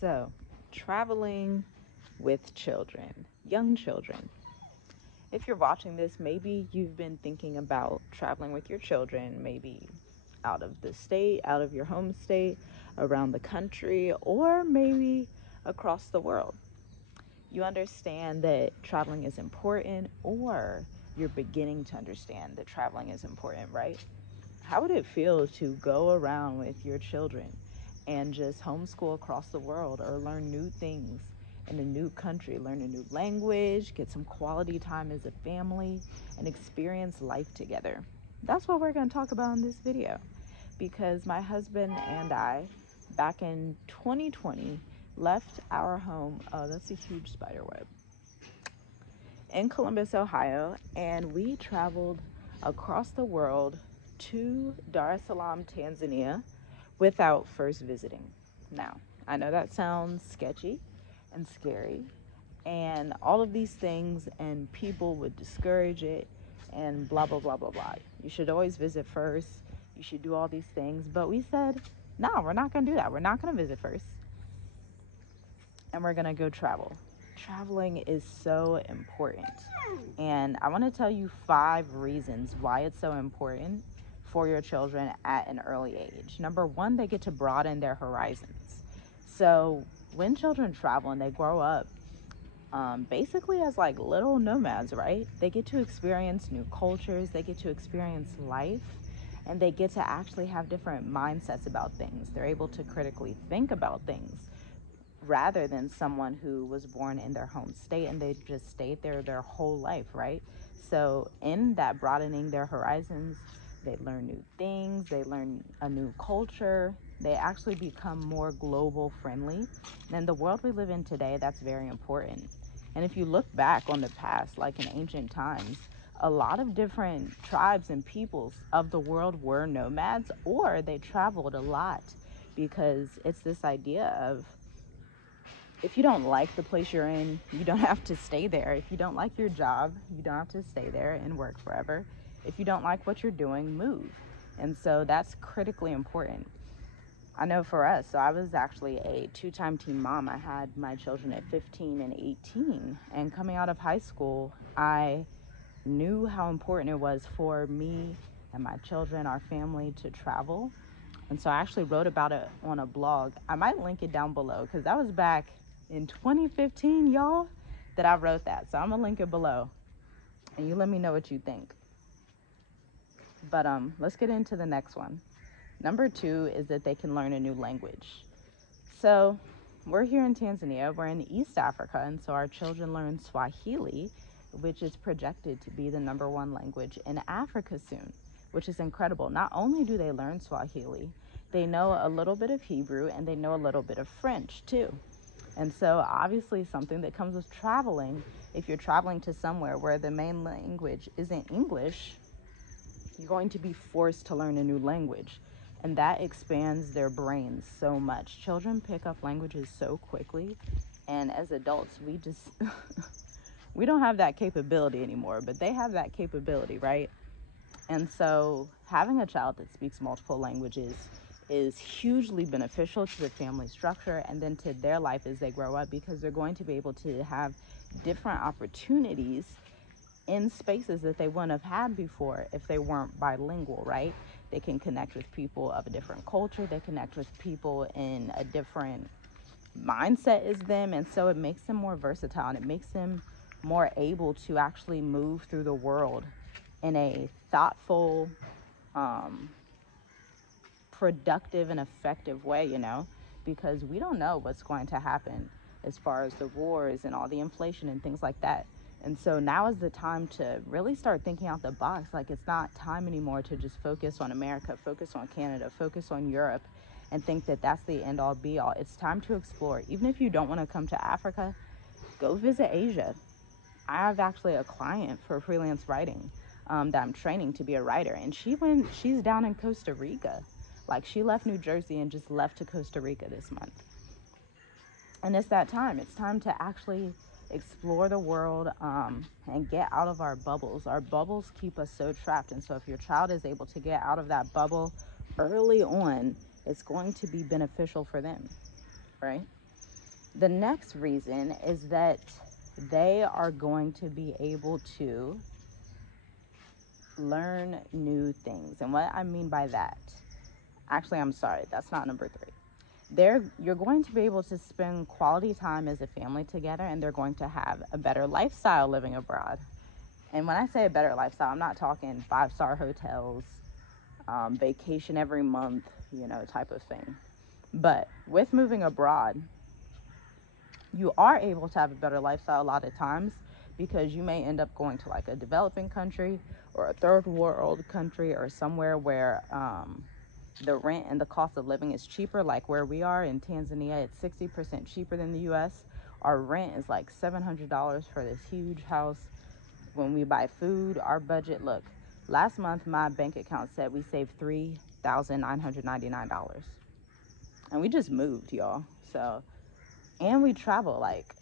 So, traveling with children, young children. If you're watching this, maybe you've been thinking about traveling with your children, maybe out of the state, out of your home state, around the country, or maybe across the world. You understand that traveling is important, or you're beginning to understand that traveling is important, right? How would it feel to go around with your children and just homeschool across the world or learn new things in a new country, learn a new language, get some quality time as a family, and experience life together? That's what we're going to talk about in this video, because my husband and I, back in 2020, left our home. Oh, that's a huge spider web. In Columbus, Ohio, and we traveled across the world to Salaam, Tanzania, without first visiting. Now, I know that sounds sketchy and scary, and all of these things, and people would discourage it, and blah, blah, blah, blah, blah. You should always visit first. You should do all these things. But we said, no, we're not going to do that. We're not going to visit first, and we're going to go travel. Traveling is so important. And I want to tell you 5 reasons why it's so important for your children at an early age. Number 1, they get to broaden their horizons. So when children travel and they grow up, basically as like little nomads, right? They get to experience new cultures, they get to experience life, and they get to actually have different mindsets about things. They're able to critically think about things, rather than someone who was born in their home state and they just stayed there their whole life, right? So in that broadening their horizons, they learn new things, they learn a new culture, they actually become more global friendly. And the world we live in today, that's very important. And if you look back on the past, like in ancient times, a lot of different tribes and peoples of the world were nomads, or they traveled a lot, because it's this idea of, if you don't like the place you're in, you don't have to stay there. If you don't like your job, you don't have to stay there and work forever. If you don't like what you're doing, move. And so that's critically important. I know for us, so I was actually a 2-time teen mom. I had my children at 15 and 18. And coming out of high school, I knew how important it was for me and my children, our family, to travel. And so I actually wrote about it on a blog. I might link it down below, because that was back in 2015, y'all, that I wrote that. So I'm gonna link it below, and you let me know what you think. But let's get into the next one. Number 2 is that they can learn a new language. So we're here in Tanzania, we're in East Africa, and so our children learn Swahili, which is projected to be the #1 language in Africa soon, which is incredible. Not only do they learn Swahili, they know a little bit of Hebrew, and they know a little bit of French too. And so obviously something that comes with traveling, if you're traveling to somewhere where the main language isn't English, you're going to be forced to learn a new language. And that expands their brains so much. Children pick up languages so quickly. And as adults, we just, we don't have that capability anymore, but they have that capability, right? And so having a child that speaks multiple languages is hugely beneficial to the family structure and then to their life as they grow up, because they're going to be able to have different opportunities in spaces that they wouldn't have had before if they weren't bilingual, right? They can connect with people of a different culture, they connect with people in a different mindset as them, and so it makes them more versatile, and it makes them more able to actually move through the world in a thoughtful, productive and effective way, you know, because we don't know what's going to happen as far as the wars and all the inflation and things like that. And so now is the time to really start thinking out the box. Like, it's not time anymore to just focus on America, focus on Canada, focus on Europe, and think that that's the end all be all. It's time to explore. Even if you don't want to come to Africa, go visit Asia. I have actually a client for freelance writing that I'm training to be a writer, and she's down in Costa Rica. Like, she left New Jersey and just left to Costa Rica this month. And it's that time. It's time to actually explore the world and get out of our bubbles. Our bubbles keep us so trapped. And so if your child is able to get out of that bubble early on, it's going to be beneficial for them, right? The next reason is that they are going to be able to learn new things. And what I mean by that, actually, I'm sorry, that's not number 3. You're going to be able to spend quality time as a family together, and they're going to have a better lifestyle living abroad. And when I say a better lifestyle, I'm not talking 5-star hotels, vacation every month, type of thing. But with moving abroad, you are able to have a better lifestyle a lot of times, because you may end up going to like a developing country or a third world country, or somewhere where the rent and the cost of living is cheaper. Like where we are in Tanzania, it's 60% cheaper than the US. Our rent is like $700 for this huge house. When we buy food, our budget, look, last month my bank account said we saved $3,999. And we just moved, y'all. So, and we travel, like,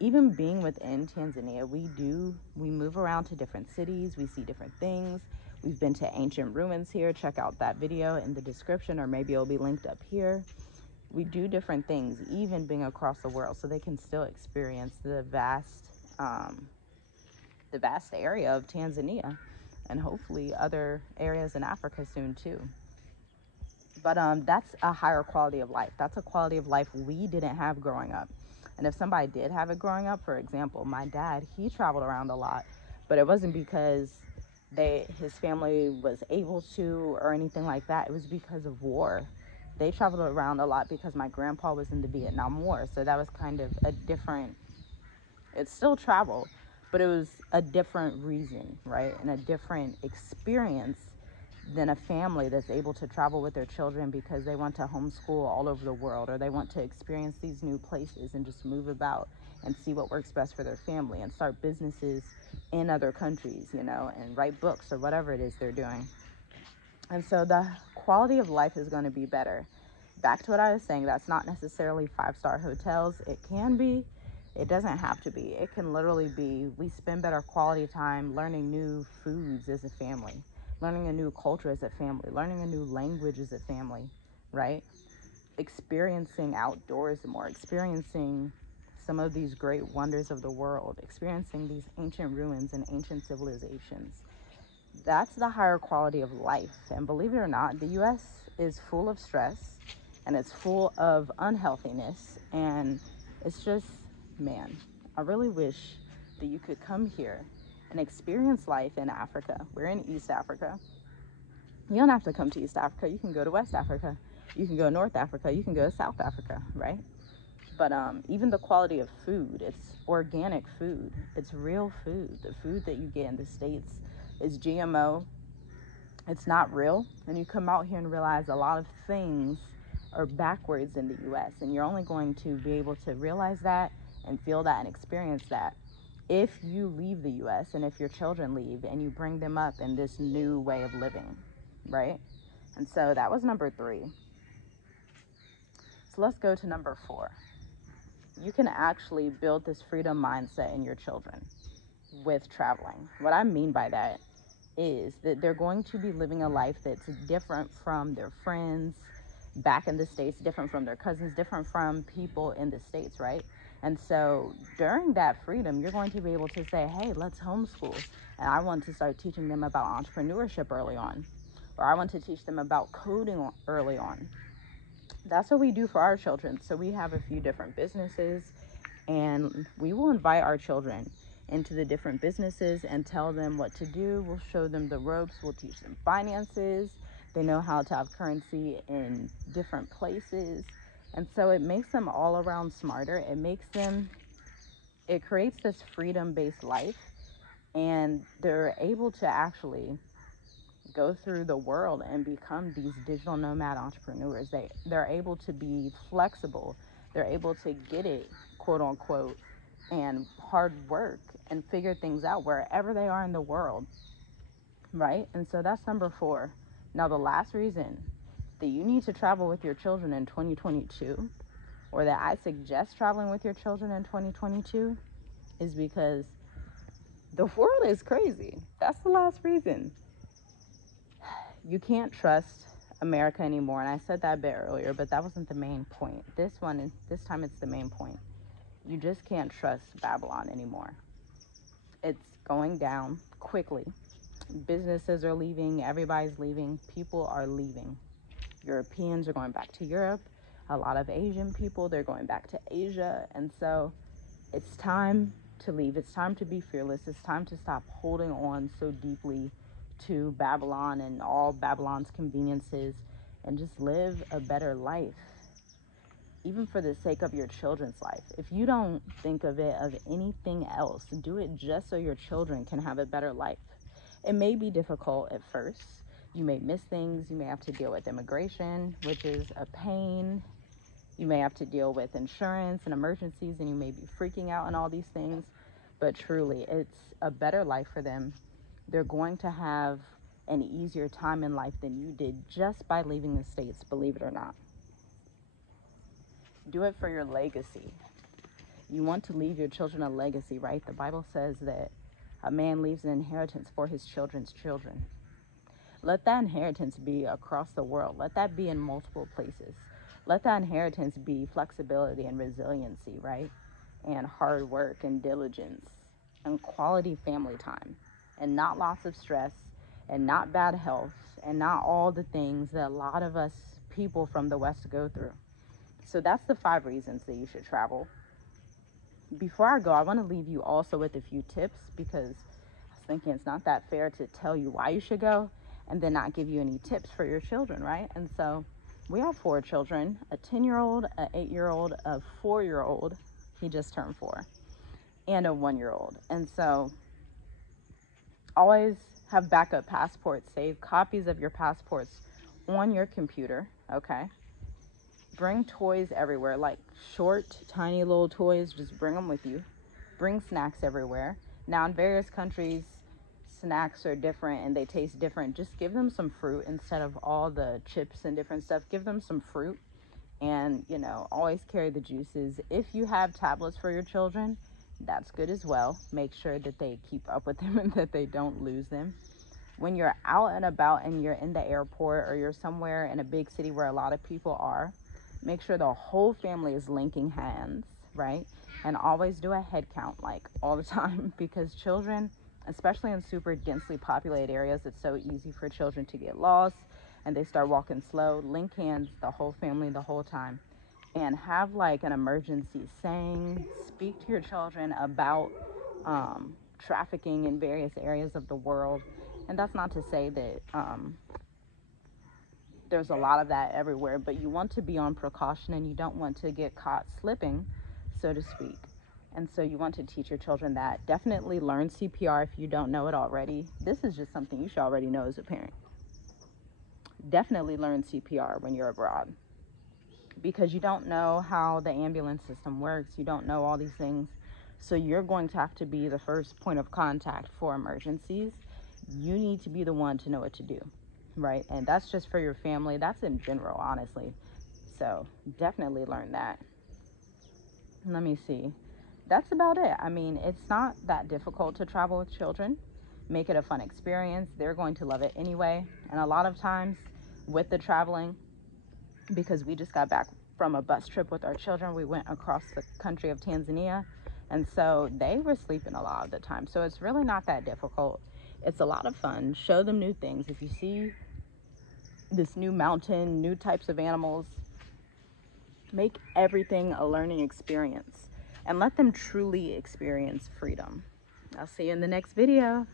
even being within Tanzania, we move around to different cities, we see different things. We've been to ancient ruins here. Check out that video in the description, or maybe it'll be linked up here. We do different things, even being across the world, so they can still experience the vast area of Tanzania, and hopefully other areas in Africa soon too. But that's a higher quality of life. That's a quality of life we didn't have growing up. And if somebody did have it growing up, for example, my dad, he traveled around a lot, but it wasn't because his family was able to or anything like that. It was because of war. They traveled around a lot because my grandpa was in the Vietnam War. So that was kind of a different, it's still travel, but it was a different reason, right? And a different experience than a family that's able to travel with their children because they want to homeschool all over the world, or they want to experience these new places and just move about and see what works best for their family and start businesses in other countries, and write books or whatever it is they're doing. And so the quality of life is going to be better. Back to what I was saying, that's not necessarily 5-star hotels. It can be. It doesn't have to be. It can literally be, we spend better quality time learning new foods as a family, learning a new culture as a family, learning a new language as a family, right? Experiencing outdoors more, experiencing some of these great wonders of the world, experiencing these ancient ruins and ancient civilizations. That's the higher quality of life. And believe it or not, the US is full of stress, and it's full of unhealthiness, and it's just, man, I really wish that you could come here and experience life in Africa. We're in East Africa. You don't have to come to East Africa. You can go to West Africa. You can go to North Africa. You can go to South Africa, right? But even the quality of food, it's organic food. It's real food. The food that you get in the States is GMO. It's not real. And you come out here and realize a lot of things are backwards in the US. And you're only going to be able to realize that and feel that and experience that if you leave the US, and if your children leave and you bring them up in this new way of living, right? And so that was number 3. So let's go to number 4. You can actually build this freedom mindset in your children with traveling. What I mean by that is that they're going to be living a life that's different from their friends back in the States, different from their cousins, different from people in the States, right? And so during that freedom, you're going to be able to say, hey, let's homeschool. And I want to start teaching them about entrepreneurship early on, or I want to teach them about coding early on. That's what we do for our children. So we have a few different businesses, and we will invite our children into the different businesses and tell them what to do. We'll show them the ropes. We'll teach them finances. They know how to have currency in different places. And so it makes them all around smarter. It creates this freedom-based life, and they're able to actually go through the world and become these digital nomad entrepreneurs. They're able to be flexible. They're able to get it, quote unquote, and hard work and figure things out wherever they are in the world, right? And so that's number 4. Now, the last reason that you need to travel with your children in 2022, or that I suggest traveling with your children in 2022, is because the world is crazy. That's the last reason. You can't trust America anymore. And I said that a bit earlier, but that wasn't the main point. This time it's the main point. You just can't trust Babylon anymore. It's going down quickly. Businesses are leaving, everybody's leaving, people are leaving. Europeans are going back to Europe. A lot of Asian people, they're going back to Asia. And so it's time to leave. It's time to be fearless. It's time to stop holding on so deeply to Babylon and all Babylon's conveniences and just live a better life, even for the sake of your children's life. If you don't think of it of anything else, do it just so your children can have a better life. It may be difficult at first. You may miss things. You may have to deal with immigration, which is a pain. You may have to deal with insurance and emergencies, and you may be freaking out and all these things. But truly, it's a better life for them. They're going to have an easier time in life than you did just by leaving the States, believe it or not. Do it for your legacy. You want to leave your children a legacy, right? The Bible says that a man leaves an inheritance for his children's children. Let that inheritance be across the world. Let that be in multiple places. Let that inheritance be flexibility and resiliency, right? And hard work and diligence and quality family time, and not lots of stress, and not bad health, and not all the things that a lot of us people from the West go through. So that's the 5 reasons that you should travel. Before I go, I want to leave you also with a few tips, because I was thinking it's not that fair to tell you why you should go and then not give you any tips for your children, right? And so we have 4 children, a 10-year-old, an 8-year-old, a 4-year-old, he just turned 4, and a 1-year-old. And so always have backup passports. Save copies of your passports on your computer, okay? Bring toys everywhere, like short, tiny little toys. Just bring them with you. Bring snacks everywhere. Now, in various countries, snacks are different and they taste different. Just give them some fruit instead of all the chips and different stuff. Give them some fruit, and, you know, always carry the juices. If you have tablets for your children, that's good as well. Make sure that they keep up with them and that they don't lose them. When you're out and about and you're in the airport or you're somewhere in a big city where a lot of people are, make sure the whole family is linking hands, right? And always do a head count, like, all the time, because children, especially in super densely populated areas, it's so easy for children to get lost and they start walking slow. Link hands, the whole family, the whole time. And have like an emergency saying, speak to your children about trafficking in various areas of the world. And that's not to say that there's a lot of that everywhere, but you want to be on precaution and you don't want to get caught slipping, so to speak. And so you want to teach your children that. Definitely learn CPR if you don't know it already. This is just something you should already know as a parent. Definitely learn CPR when you're abroad, because you don't know how the ambulance system works. You don't know all these things. So you're going to have to be the first point of contact for emergencies. You need to be the one to know what to do, right? And that's just for your family. That's in general, honestly. So definitely learn that. Let me see. That's about it. I mean, it's not that difficult to travel with children. Make it a fun experience. They're going to love it anyway. And a lot of times with the traveling, because we just got back from a bus trip with our children, we went across the country of Tanzania, and so they were sleeping a lot of the time. So it's really not that difficult. It's a lot of fun. Show them new things. If you see this new mountain, new types of animals, make everything a learning experience and let them truly experience freedom. I'll see you in the next video.